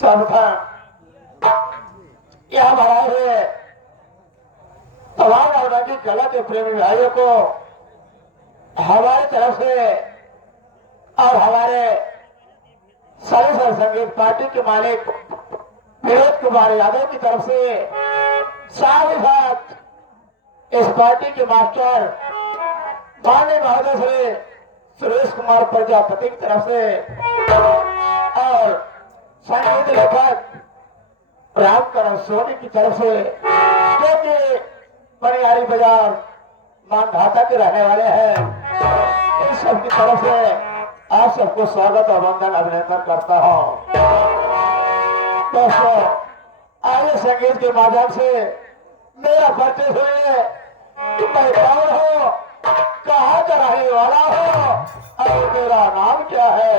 सर्वप्रथम यह हमारा है तमाम नवरा की कला के प्रेमी भाइयों को हमारे तरफ से और हमारे सरस्वती संगीत पार्टी के मालिक विनोद कुमार यादव की तरफ से साथ ही साथ इस पार्टी के मास्टर माननीय महोदय श्री सुरेश कुमार प्रजापति की तरफ से और संगीत लेखक रामकरण सोनी की तरफ से जो कि बनियारी बाजार मानघाटा के रहने वाले हैं, इन सब की तरफ से आप सबको स्वागत और वंदन अभिनंदन करता हूं। दोस्तों, आइए संगीत के माध्यम से मेरा परिचय सुनिए कि मैं कौन हूँ, कहाँ का रहने वाला हूँ और मेरा नाम क्या है।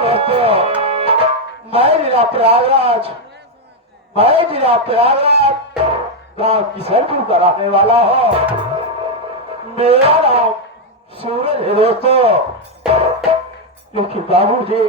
दोस्तों, मैं जिला प्रयागराज गांव किशनपुर का रहने वाला हूँ। मेरा नाम सूरज है दोस्तों, क्योंकि बाबू जी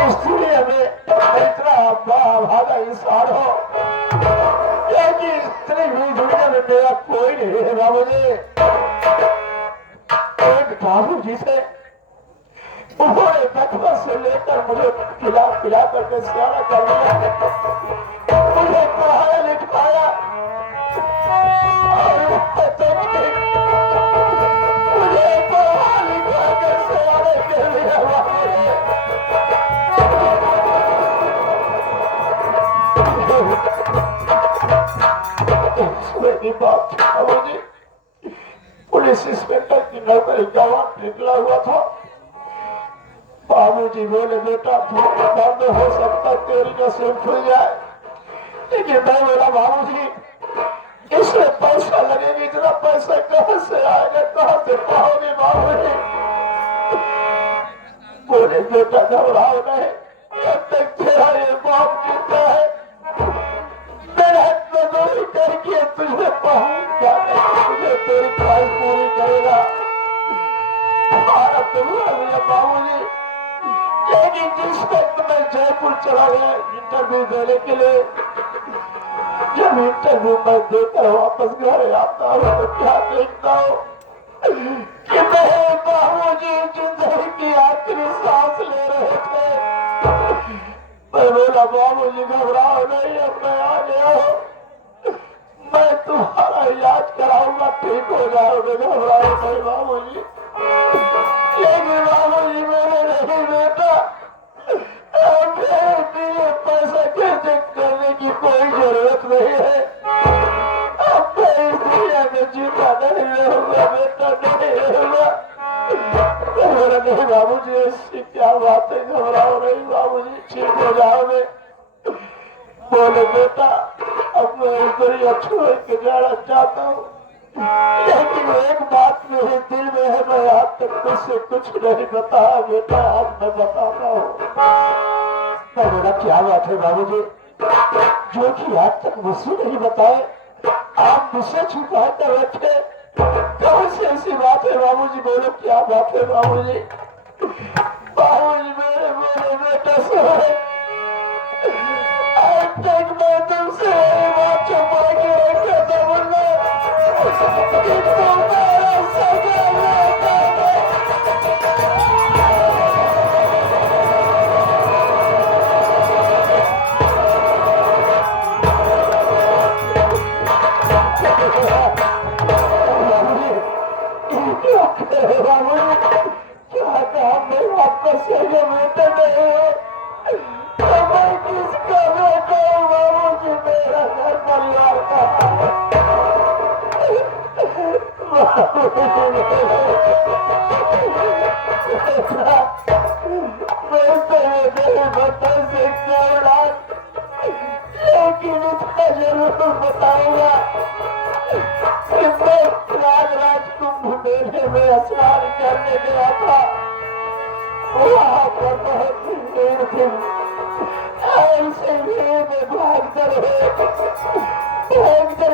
इसलिए हमें इतना भागा इंसान हो, क्योंकि स्त्री भी दुनिया में मेरा कोई नहीं है। बाबू जी, एक बाबू जी से उन्होंने बचपन से लेकर मुझे पिला करके सियाना कर लिया, मुझे पढ़ाया लिखाया और मुझे पढ़ा लिखा कर सियाने के लिए मुझे पुलिस इंस्पेक्टर की नौकरी जवान निकला हुआ था। बाबूजी बोले, बेटा बंद हो सकता तेरी नसीब खुल जाए, लेकिन मैं बोला बाबूजी इसमें पैसा लगेगा, इतना पैसा कहाँ से आएगा, कहाँ से पाओगे बाबूजी। बोले, बेटा घबराओ नहीं, जब तक तेरा ये बाप जीता है मेहनत मजदूरी करके तुझे पहुंच जाएगा, तुझे तेरी ख्वाहिश पूरी करेगा। हमारा तो बाबूजी, लेकिन जिस वक्त मैं जयपुर चला गया इंटरव्यू देने के लिए, जब इंटरव्यू मैं देकर वापस घर आता हूँ तो क्या देखता हूँ कि मेरे बाबूजी जिंदगी की आखिरी सांस ले रहे थे। मैं बोला, बाबूजी घबराओ नहीं, अब मैं आ गया हूँ, मैं तुम्हारा इलाज कराऊंगा, ठीक हो जाओगे, घबराओ नहीं बाबूजी। लेकिन बाबूजी बोले, नहीं बेटा, पैसा खर्च करने की कोई जरूरत नहीं है, अब मैं इस दुनिया में जीता नहीं रहूंगा बेटा, नहीं रहूंगा। नहीं बाबूजी, ऐसी क्या बात है, घबराओ नहीं बाबूजी, ठीक हो जाओगे। बोले, बेटा अब मैं इस दुनिया छोड़ के जाना चाहता हूँ, लेकिन एक बात मेरे दिल में है, मैं आज तक तुझसे कुछ नहीं बताया बेटा, आज मैं बताता हूँ। मैं बोला, क्या बात है बाबूजी, जो कि आज तक मुझसे नहीं बताए, आप मुझसे छुपा कर रखे, कौन सी ऐसी बात है बाबूजी। बोलो, क्या बात है बाबूजी। बाबूजी मेरे बोले, बेटा सुनो, आज तक मैं तुमसे बात छुपा के रखा था, बोला कि तुम्हारा सगा बेटा वापस बेटा नहीं है, तो मैं किसका बेटा हूँ बाबूजी, मेरा घर परिवार का मैं तेरे बता सकता हूँ, लेकिन इतना जरूर बताऊंगा कि मैं प्रयागराज कुंभ मेले में स्नान करने गया था। वहाँ पर बहुत भीड़ थी, ऐसे भीड़ में भागकर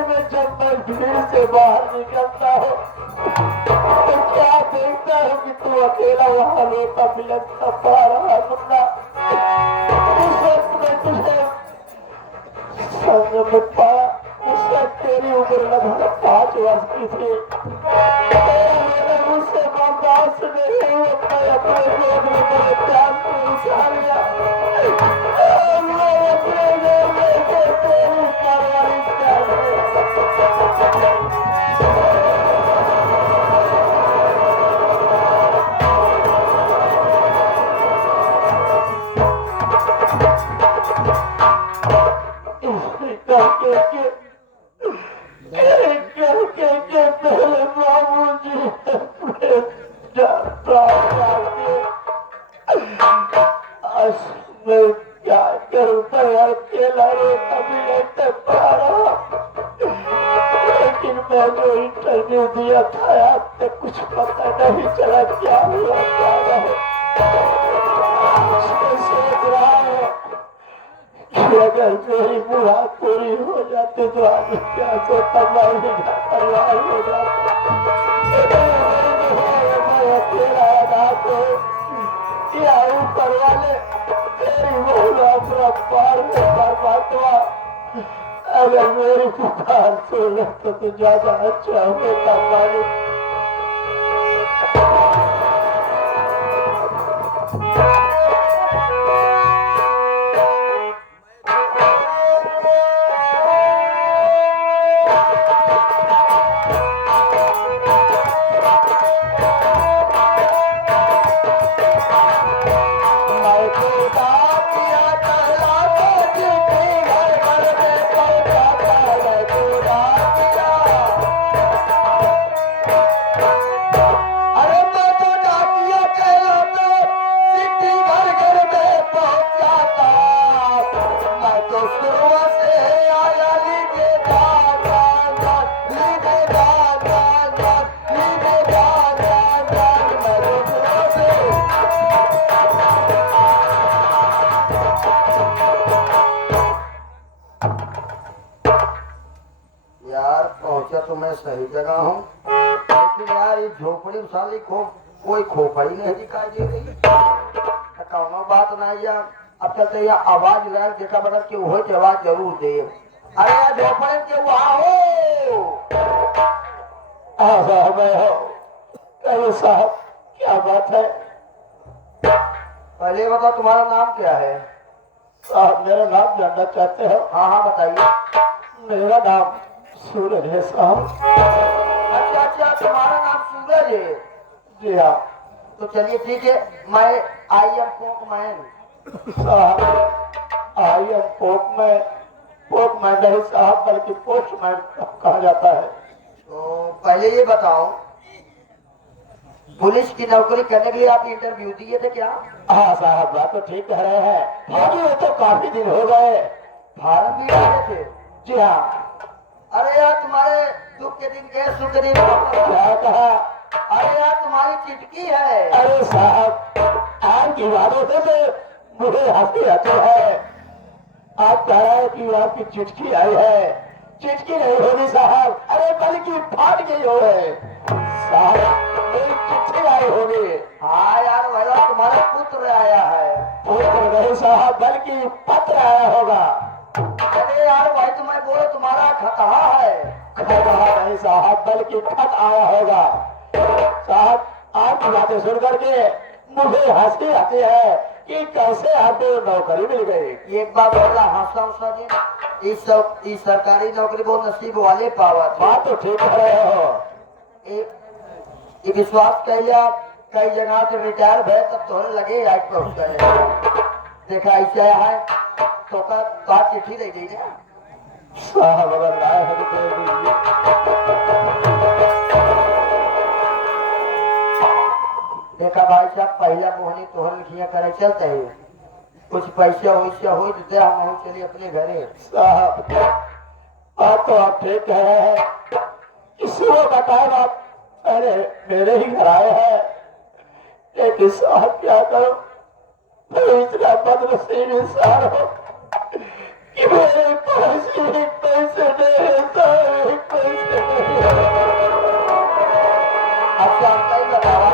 में जब मैं भीड़ से बाहर निकलता हूँ तो क्या जानता हूँ कि तू अकेला वहां रोता बिलखता पड़ा रहा मुन्ना। उस वक्त में तुझे संग में पाया, उस वक्त तेरी उम्र लगभग 5 वर्ष की थी। मैंने मुझसे बर्दाश्त नहीं हुआ, मैं अपने गोद में तेरे प्यार को उठा लिया। मैं अपने गोद में तेरी परवरिश कर पहले बाबूजी मैं क्या करूं, अकेला रोता भी रहते पड़ा रहा। लेकिन मैं जो इंटरव्यू दिया था आपने कुछ पता नहीं चला क्या हुआ क्या रहे। सोच रहा हूँ कि अगर मेरी मुराद पूरी हो जाती तो आज क्या सोता परिवार हो जाता। अकेला अनाथ हो या ऊपर वाले तेरी बोला अपना पार में परमात्मा अगर मेरी पुकार सुन तो ज्यादा अच्छा होता मालिक। तो मैं सही जगह हूँ, लेकिन यार ये झोपड़ी साली कोई खोपड़ी नहीं दिखाई दे रही। कौनो बात नहीं यार, अब चलते यहाँ आवाज लगा देखा बता कि वो जवाब जरूर दे। अरे यार झोपड़ी के वहाँ हो साहब क्या बात है? पहले बताओ तुम्हारा नाम क्या है? साहब मेरा नाम जानना चाहते हो? हाँ हाँ बताइए। मेरा नाम सूरज है साहब। अच्छा अच्छा तुम्हारा नाम सूरज है? जी हाँ। तो चलिए ठीक है, मैं आई एम पोकमैन। साहब आई एम पोकमैन? पोकमैन नहीं साहब बल्कि पोस्टमैन कहा जाता है। तो पहले ये बताओ पुलिस की नौकरी करने के लिए आप इंटरव्यू दिए थे क्या? हाँ साहब बात तो ठीक कह रहे हैं, लेकिन वो तो काफी दिन हो गए। फार्म भी डाले थे? जी हाँ। अरे यार तुम्हारे दुख के दिन गए सुख के दिन क्या कहा? अरे यार तुम्हारी चिटकी है। अरे साहब आपकी बातों से तो मुझे हंसी आती है। आप कह रहे हैं कि आपकी चिट्ठी आई है। चिट्ठी नहीं होगी साहब, अरे बल्कि फाट गई हो साहब, एक चिट्ठी आई होगी। हाँ यार भैया तुम्हारा पुत्र आया है। पुत्र नहीं साहब बल्कि पत्र आया होगा। अरे यार भाई तुम्हें बोलो तुम्हारा खतहा है। खतहा नहीं साहब बल्कि खत आया होगा। साहब आपकी बातें सुन करके मुझे हंसी आती है कि कैसे आपको नौकरी मिल गई। एक बात बोला हंसा उसा जी, इस सरकारी नौकरी बहुत नसीब वाले पावा। बात तो ठीक कह रहे हो। ये विश्वास कहिए कई जगह से रिटायर भय तब तो लगे आज पहुंच गए। देखा ऐसा है तो का बात चिट्ठी दे दी ना साहब अगर लाए हैं तो दे दीजिए। देखा भाई साहब पहला मोहनी तोहर लिखिया करे चलते है, कुछ पैसा वैसा हो तो हम चलिए अपने घरे। साहब बात तो आप ठीक कह रहे हैं। इस सुबह का टाइम आप अरे मेरे ही घर आए हैं, लेकिन साहब क्या करो मैं इतना बदनसीब इंसान हो कि मेरे पास एक पैसे नहीं है। अच्छा कई बतावा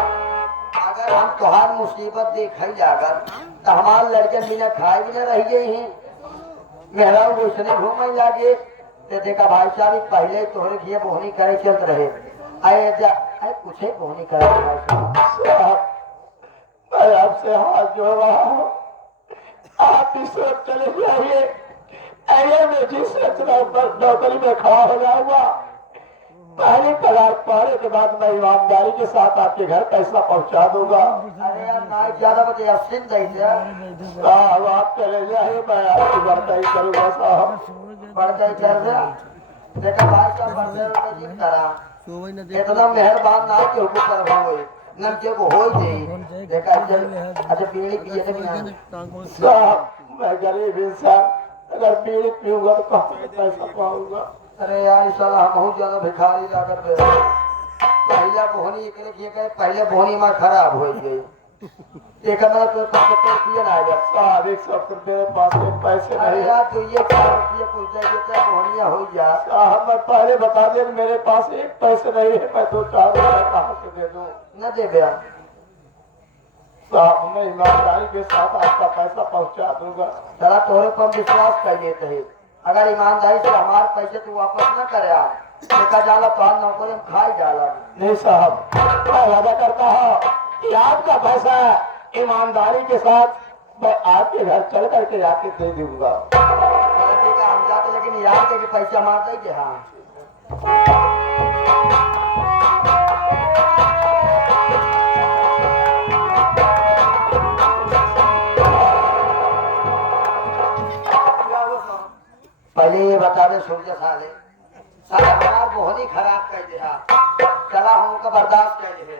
तुहार मुसीबत देख ही जाकर तो हमार लड़के बिना खाए बिना रह गए हैं। मेहरा वैसने घूमे लागे ते देखा भाई साहब पहले तोहरे घिए बोहनी करे चलत रहे आए कुछ बोहनी करे भाई साहब। मैं आपसे हाथ जोड़ रहा हूँ, आप इस वक्त चले जाइए। अरे मैं जिस नौकरी में खड़ा हो जाऊंगा, पहली पगार पाने के बाद मैं ईमानदारी के साथ आपके घर पैसा पहुंचा दूंगा। अरे यार ना ज्यादा बते अफसिन दे साहब आप चले जाइए, मैं आपकी बर्ताई करूंगा साहब। बर्ताई कर दे देखा भाई साहब बर्ताई जी करा इतना मेहरबान ना के हुकुम कर होए न के को होई दे देखा अच्छा पीली पिए थे बिना साहब मैं गरीब इंसान, अगर बीड़ी पीऊंगा तो कहाँ से पैसा पाऊंगा। अरे यार साला बहुत ज्यादा भिखारी लागत है। पहला बोहनी एकरे किए कहे पहले बोहनी में खराब हो गई एक ना तो पिए ना जा साहब 100 रुपये मेरे पास में पैसे अरे नहीं। यार तो ये 4 रुपये कुछ दे देता बोहनिया हो जा साहब मैं पहले बता दिया कि मेरे पास एक पैसे नहीं है, मैं 2-4 रुपये कहाँ से दे दूं। न दे बया साहब मैं ईमानदारी के साथ आपका पैसा पहुंचा दूंगा। साला तोरे पर विश्वास कर लेते है। अगर ईमानदारी से हमारे पैसे तू वापस न करे देखा जाला तो हम नौकरी में खाई जाला। नहीं साहब मैं वादा करता हूँ कि आपका पैसा ईमानदारी के साथ मैं आपके घर चल करके आके दे दूंगा। ठीक है हम जाते लेकिन याद करके पैसा मार देंगे। हाँ पहले ये बता दे सूर्य साले साले हमार बहुत ही खराब कर दिया चला हमका बर्दाश्त कर दे।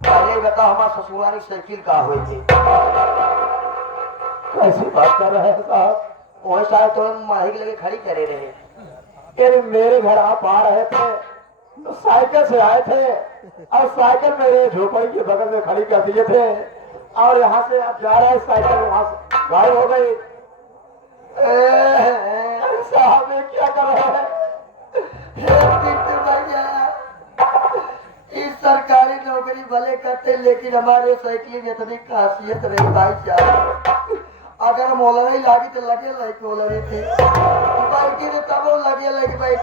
पहले ही बताओ हमारे ससुराल की साइकिल कहाँ हुई थी। कैसी बात कर रहे हैं साहब? वही साल तो माही के लगे खड़ी करे रहे। यार मेरे घर आप आ रहे थे तो साइकिल से आए थे और साइकिल मेरे झोपड़ी के बगल में खड़ी कर दिए थे और यहाँ से आप जा रहे हैं साइकिल वहां से गायब हो गई। अरे साहब ये क्या कर रहे हैं? इस सरकारी नौकरी भले करते लेकिन हमारे साइकिल में इतनी खासियत रही भाई साहब। अगर मोलर ही लागी तो लगे लाइक मोलर ही थी बाइकी तो तब लगे लगी बाइक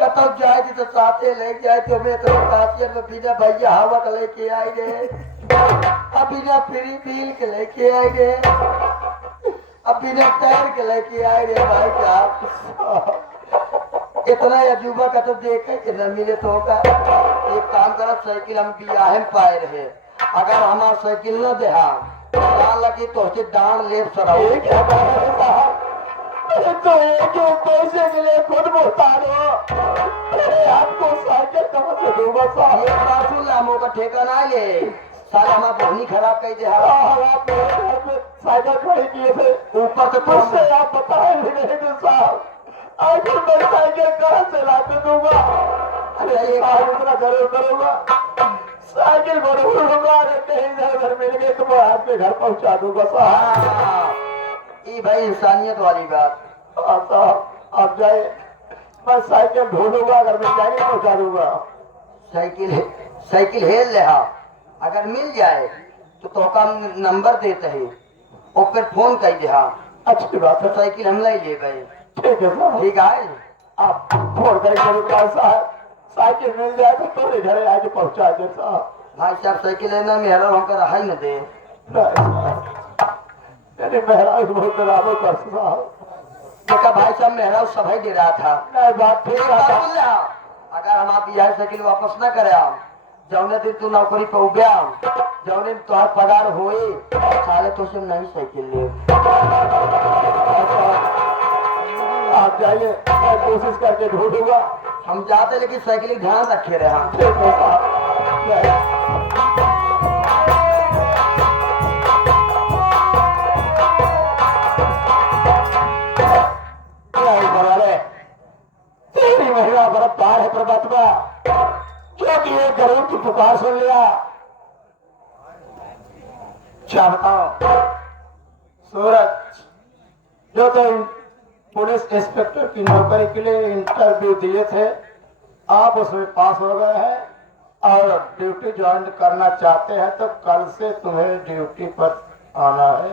कतब जाए थी तो साथे ले जाए तो मैं तो खासियत में बिना भैया हवा का लेके आई गए अब बिना फ्री बिल के लेके आई गए अब बिना टायर के लेके आए रे भाई साहब। इतना अजूबा का तो देखे कि न मिले तो होगा। एक काम करो साइकिल हम बियाह में पाए रहे अगर हमारा साइकिल न दे लगी तो डांड ले सराओ। क्या कर रहे हैं साहब? अरे तो एक पैसे के लिए खुद मुहताज हो। अरे आपको साइकिल कहाँ से दूंगा साहब? एक बात सुन लामो का ठेका ना ले साला हमारा बोहनी खराब कर दे। आप मेरे घर पे साइकिल खड़ी किए थे ऊपर से मुझसे आप बताए भी नहीं थे साहब। आखिर मैं साइकिल कहाँ से ला के दूंगा? अरे साहब इतना जरूर करूंगा, साइकिल को ढूंढूंगा, अगर कहीं इधर उधर मिल गए तो मैं आपके घर पहुंचा दूंगा साहब। ये भाई इंसानियत वाली बात। साहब आप जाए, मैं साइकिल ढूंढूंगा, अगर मिल जाएगी पहुंचा दूंगा। साइकिल हेल ले अगर मिल जाए तो का नंबर देते है और फिर फोन कर दे। अच्छी बात है, साइकिल हम ले गए। ठीक है साहब। ठीक है आप फोन करेंगे दुकान साहब, साइकिल मिल जाए तो थोड़े घर आके पहुंचा दे साहब। भाई साहब साइकिल लेना मेहरा होकर रहा ही न दे। मेरे मेहराज बहुत बराबर कर साहब। देखा भाई साहब मेहरा सब ही दे रहा था। नहीं बात ठीक है। अगर हम आप यह साइकिल वापस न करे जौने दिन तू नौकरी पे गया जौने तुहार पगार होए साले तो से नई साइकिल ले। आप जाइए, मैं कोशिश करके ढूंढूंगा। हम जाते लेकिन साइकिल ध्यान रखे रहे। ठीक है साहब। तेरी महिला बरफ्तार है प्रभातवा, क्योंकि ये गरीब की पुकार सुन लिया। क्या बताओ सूरज, जो तुम पुलिस इंस्पेक्टर की नौकरी के लिए इंटरव्यू दिए थे आप उसमें पास हो गए हैं और ड्यूटी ज्वाइन करना चाहते हैं तो कल से तुम्हें ड्यूटी पर आना है,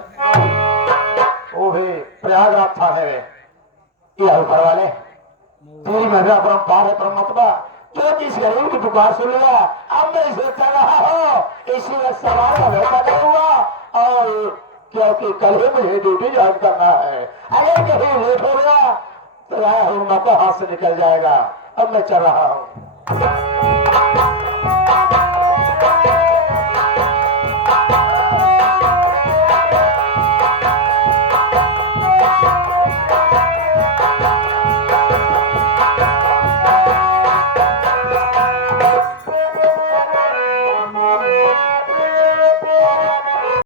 वो भी प्रयागराज थाने में। यह ऊपर वाले तेरी महिला परम्पार है परमात्मा, जो किस गरीब की पुकार सुन लिया। अब मैं इसे कर रहा हूँ, इसी में सवाल का धोखा नहीं हुआ। और क्योंकि कल ही मुझे ड्यूटी ज्वाइन करना है, अगर कहीं लेट हो गया तो आया हूँ मौका हाथ से निकल जाएगा। अब मैं चल रहा हूँ।